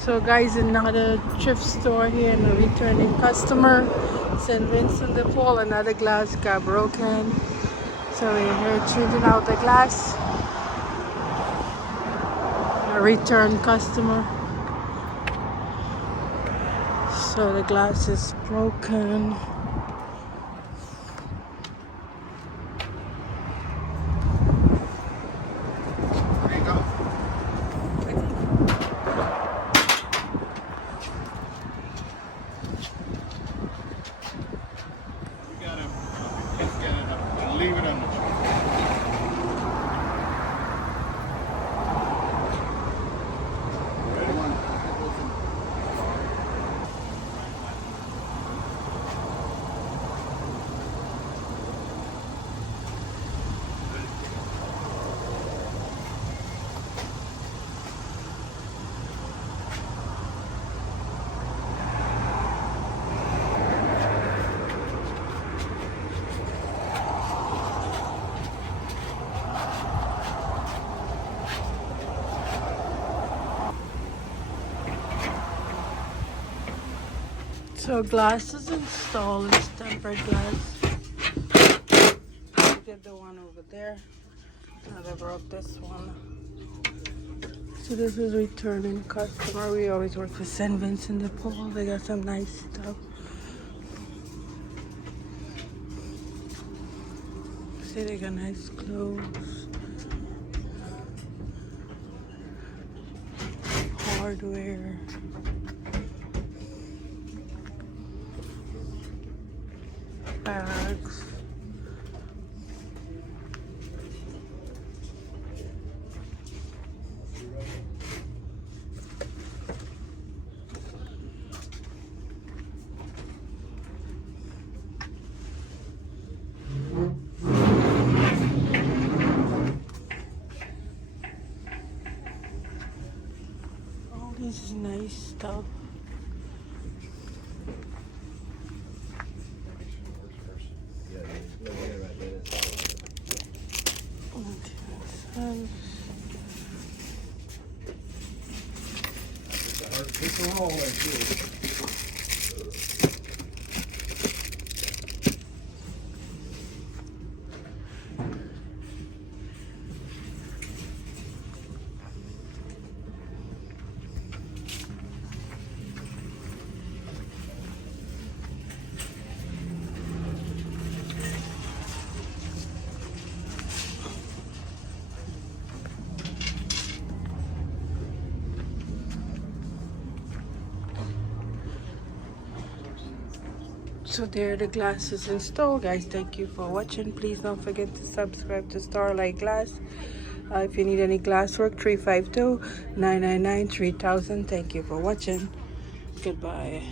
So guys, another thrift store here and a returning customer. St. Vincent de Paul, another glass got broken. So we're here changing out the glass. A return customer. So the glass is broken. Leave it on the tree. So glass is installed, it's tempered glass. Get the one over there. Now they broke this one. So this is returning customer. We always work with St. Vincent de Paul. They got some nice stuff. See, they got nice clothes. Hardware. Bags. All this nice stuff. It's a hallway too. So there the glass is installed, guys. Thank you for watching. Please don't forget to subscribe to Starlite Glass. If you need any glass work, 352-999-3000. Thank you for watching. Goodbye.